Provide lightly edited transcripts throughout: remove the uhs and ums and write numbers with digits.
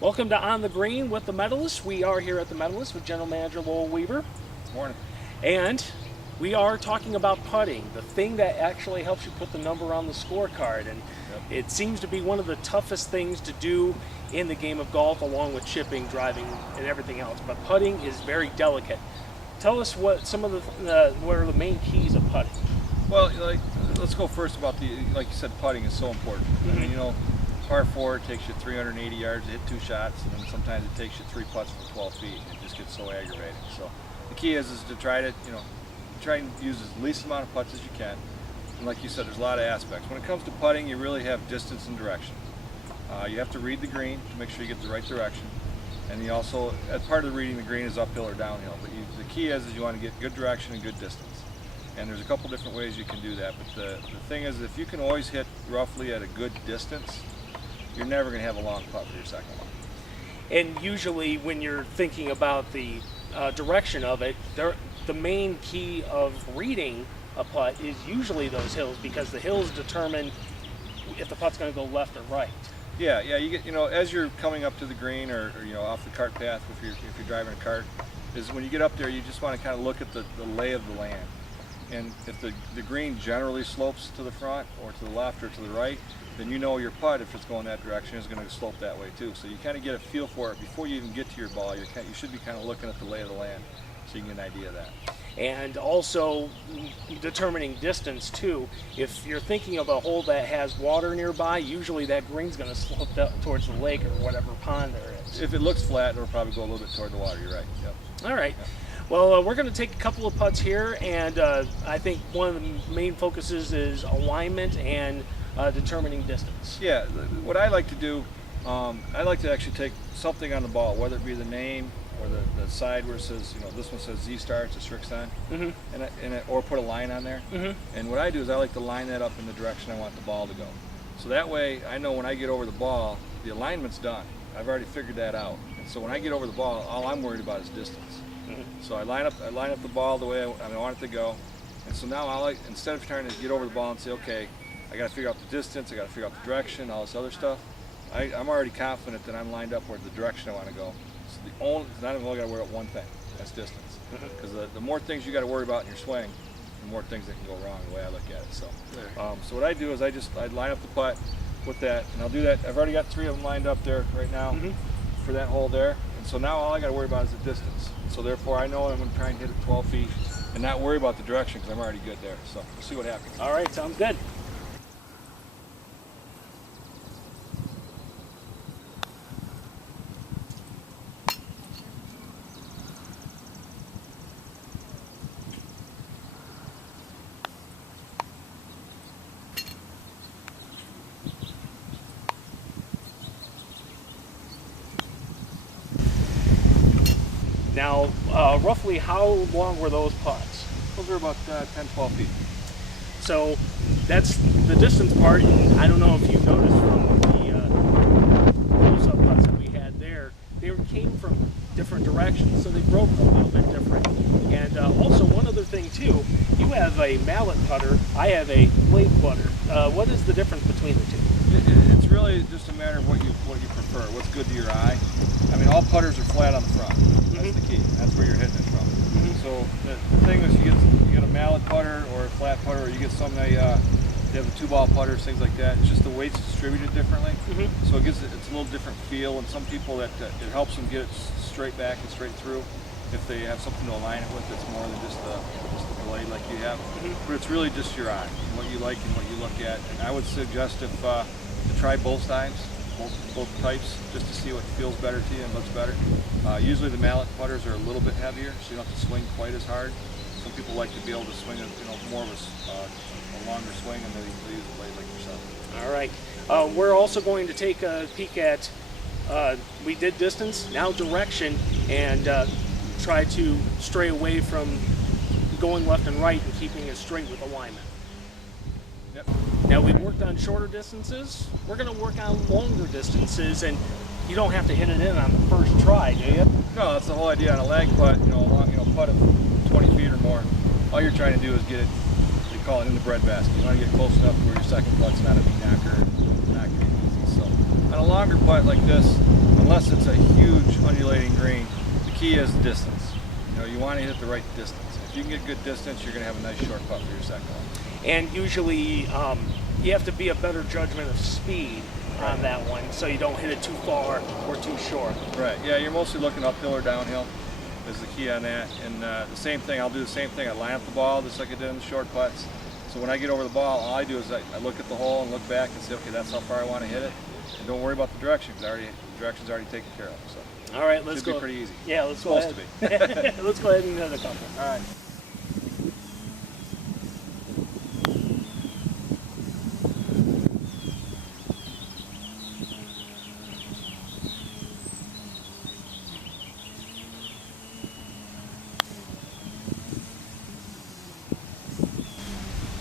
Welcome to On the Green with the Medalist. We are here at the Medalist with General Manager Lowell Weaver. Good morning. And we are talking about putting, the thing that actually helps you put the number on the scorecard. And it seems to be one of the toughest things to do in the game of golf, along with chipping, driving, and everything else. But putting is very delicate. Tell us what some of what are the main keys of putting. Well, let's go first about like you said, putting is so important. Mm-hmm. I mean, par 4 takes you 380 yards to hit 2 shots, and then sometimes it takes you 3 putts for 12 feet. It just gets so aggravating. So the key is to try and use as least amount of putts as you can. And like you said, there's a lot of aspects. When it comes to putting, you really have distance and direction. You have to read the green to make sure you get the right direction. And you also, as part of the reading the green is uphill or downhill. But the key is you want to get good direction and good distance. And there's a couple different ways you can do that. But the thing is, if you can always hit roughly at a good distance, you're never going to have a long putt for your second one. And usually when you're thinking about the direction of it, the main key of reading a putt is usually those hills, because the hills determine if the putt's going to go left or right. Yeah. You get, as you're coming up to the green or off the cart path, if you're driving a cart, is when you get up there, you just want to kind of look at the lay of the land. And if the green generally slopes to the front or to the left or to the right, then you know your putt, if it's going that direction, is going to slope that way too. So you kind of get a feel for it before you even get to your ball. You should be kind of looking at the lay of the land so you can get an idea of that. And also determining distance too. If you're thinking of a hole that has water nearby, usually that green's going to slope towards the lake or whatever pond there is. If it looks flat, it'll probably go a little bit toward the water. You're right. Yep. All right. Yep. Well, we're going to take a couple of putts here, and I think one of the main focuses is alignment and determining distance. Yeah, what I like to do, I like to actually take something on the ball, whether it be the name or the side where it says, this one says Z Star, it's a Srixon, mm-hmm. Or put a line on there. Mm-hmm. And what I do is I like to line that up in the direction I want the ball to go. So that way I know when I get over the ball, the alignment's done. I've already figured that out. And so when I get over the ball, all I'm worried about is distance. Mm-hmm. So I line up the ball the way I want it to go. And so now instead of trying to get over the ball and say, okay, I got to figure out the distance, I got to figure out the direction, all this other stuff, I'm already confident that I'm lined up where the direction I want to go. So not even got to worry about one thing, that's distance. Because the more things you got to worry about in your swing, the more things that can go wrong, the way I look at it. So, so what I do is I line up the putt with that, and I'll do that. I've already got 3 of them lined up there right now for that hole there. And so now all I got to worry about is the distance. So therefore I know I'm going to try and hit it 12 feet and not worry about the direction because I'm already good there. So we'll see what happens. All right, sounds good. Now, roughly how long were those putts? Those are about 10, 12 feet. So that's the distance part, and I don't know if you noticed from the close-up putts that we had there, they came from different directions, so they broke a little bit different. And also one other thing too, you have a mallet putter, I have a blade putter. What is the difference between the two? It's really just a matter of what you prefer, what's good to your eye. I mean, all putters are flat on the front. That's the key. That's where you're hitting it from. Mm-hmm. So the thing is, you get a mallet putter or a flat putter, or you get some they have the 2-ball putters, things like that. It's just the weight's distributed differently, so it's a little different feel. And some people it helps them get it straight back and straight through. If they have something to align it with, it's more than just the blade like you have. But it's really just your eye, and what you like and what you look at. And I would suggest to try both sides. Both types, just to see what feels better to you and looks better. Usually the mallet putters are a little bit heavier, so you don't have to swing quite as hard. Some people like to be able to swing more of a longer swing, and they use a blade like yourself. All right. We're also going to take a peek at, we did distance, now direction, and try to stray away from going left and right and keeping it straight with alignment. Yep. Now we've worked on shorter distances. We're going to work on longer distances, and you don't have to hit it in on the first try, do you? No, that's the whole idea. On a lag putt, a long, putt of 20 feet or more, all you're trying to do is get it. They call it in the bread basket. You want to get close enough to where your second putt's not a knee knocker, not getting easy. So on a longer putt like this, I'm unless it's a huge undulating green, the key is distance. You know, you want to hit the right distance. If you can get good distance, you're going to have a nice short putt for your second one. And usually you have to be a better judgment of speed on that one, so you don't hit it too far or too short. Right, yeah, you're mostly looking uphill or downhill is the key on that. And the same thing, I'll do the same thing. I line up the ball just like I did in the short putts. So when I get over the ball, all I do is I look at the hole and look back and say, okay, that's how far I want to hit it. And don't worry about the direction, because the direction's already taken care of. So all right, let's should go. be pretty easy. Yeah, let's go ahead. Supposed to be. Let's go ahead and hit a couple. All right.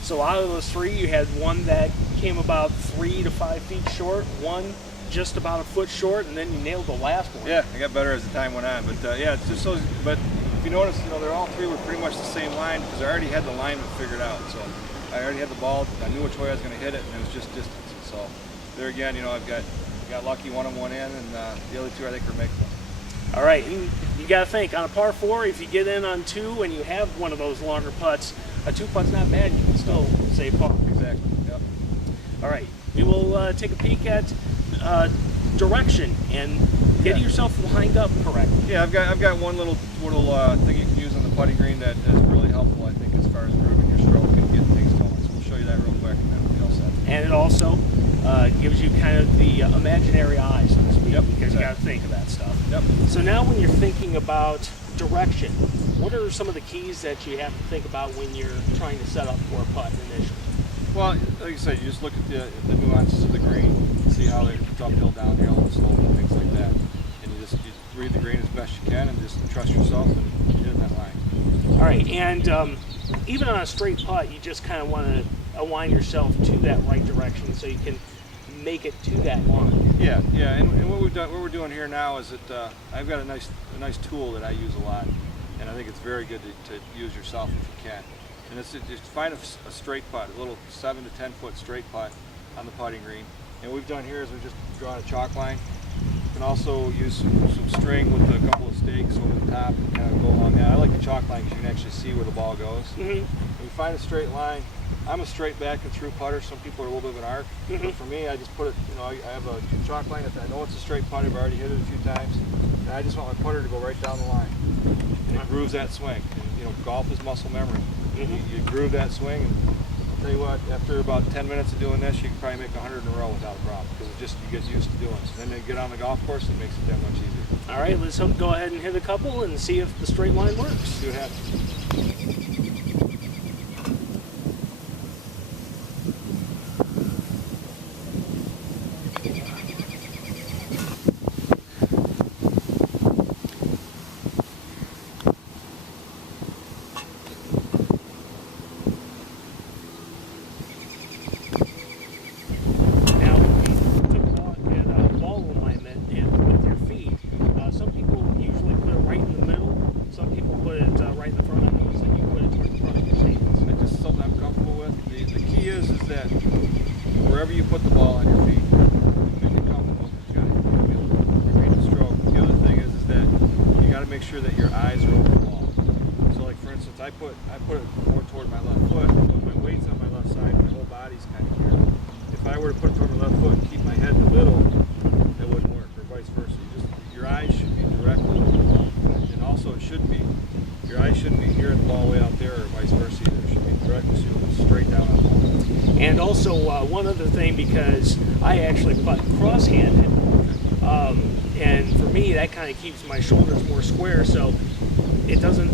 So out of those three, you had one that came about 3 to 5 feet short, one just about a foot short, and then you nailed the last one. Yeah, I got better as the time went on. But yeah, it's just so. But if you notice, you know, they're all three were pretty much the same line because I already had the alignment figured out. So I already had the ball. I knew which way I was going to hit it, and it was just distance. So there again, you know, I've got lucky one on one end, and the other two I think are making them. All right, and you got to think on a par 4, if you get in on 2 and you have one of those longer putts, a 2-putt's not bad. You can still save par. Exactly. Yep. All right, we will take a peek at direction and getting yourself lined up correctly. Yeah, I've got one little thing you can use on the putting green that is really helpful, I think, as far as improving your stroke and getting things going. So we'll show you that real quick, and then we'll be all set. And it also gives you kind of the imaginary eye, so to speak, Yep, because you exactly. got to think of that stuff. Yep. So now when you're thinking about direction, what are some of the keys that you have to think about when you're trying to set up for a putt initially? Well, like I said, you just look at the nuances of the green, see how it's uphill, downhill, and slope, and things like that. And you read the green as best you can, and just trust yourself and get in that line. All right, and even on a straight putt, you just kind of want to align yourself to that right direction so you can make it to that line. Yeah, yeah. And what we're doing here now is that I've got a nice tool that I use a lot, and I think it's very good to use yourself if you can. And it's just find a straight putt, a little 7 to 10 foot straight putt on the putting green. And what we've done here is we've just drawn a chalk line. You can also use some string with a couple of stakes over the top and kind of go along that. I like the chalk line because you can actually see where the ball goes. Mm-hmm. When you find a straight line, I'm a straight back and through putter. Some people are a little bit of an arc. Mm-hmm. But for me, I just put it, you know, I have a chalk line. I know it's a straight putt. I've already hit it a few times. And I just want my putter to go right down the line. And it grooves that swing. And, you know, golf is muscle memory. Mm-hmm. You groove that swing, and I'll tell you what, after about 10 minutes of doing this, you can probably make 100 in a row without a problem, because you get used to doing it. So then you get on the golf course, it makes it that much easier. All right, let's go ahead and hit a couple and see if the straight line works. See what happens. Wherever you put the ball on your feet, make it comfortable. You got to read the stroke. The other thing is that you got to make sure that your eyes are over the ball. So, like for instance, I put it more toward my left foot, but my weight's on my left side, my whole body's kind of here. If I were to put it toward my left foot and keep my head in the middle, it wouldn't work, or vice versa. Your eyes should be directly over the ball, and also your eyes shouldn't be hearing the ball way out there, or vice versa either. It should be directly straight down on the ball. And also one other thing, because I actually putt cross-handed, and for me that kind of keeps my shoulders more square, so it doesn't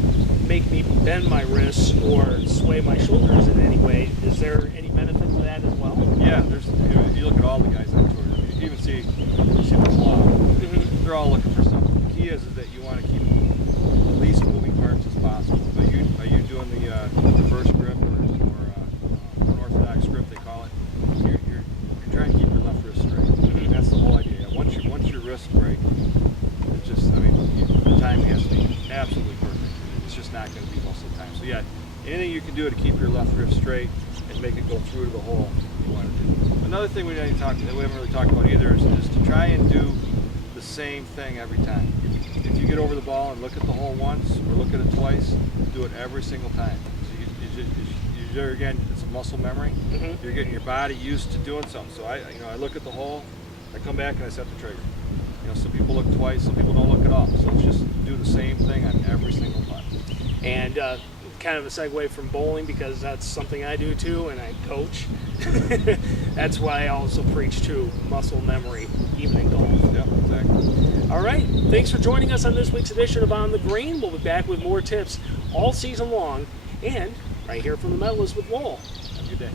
make me bend my wrists or sway my shoulders in any way. Is there any benefit to that as well? Yeah, you look at all the guys on tour. I mean, you even see the law. Mm-hmm. They're all looking for something. The key is that you want to keep the least moving parts as possible. Are you doing the reverse grip or unorthodox grip they call it? You're trying to keep your left wrist straight. Mm-hmm. That's the whole idea. Once your wrists break, it's just the timing has to be absolutely perfect. It's just not going to be most of the time. So yeah, anything you can do to keep your left wrist straight and make it go through to the hole, you want to do. Another thing we haven't really talked about either is to try and do the same thing every time. If you get over the ball and look at the hole once or look at it twice, do it every single time. So you're again, it's a muscle memory. You're getting your body used to doing something. So I look at the hole, I come back and I set the trigger. Some people look twice, some people don't look at all. So let's just do the same thing on every single putt. And kind of a segue from bowling, because that's something I do too, and I coach. That's why I also preach to muscle memory, even in golf. Yep, exactly. All right, thanks for joining us on this week's edition of On the Green. We'll be back with more tips all season long, and right here from the Medalist with Lowell. Have a good day.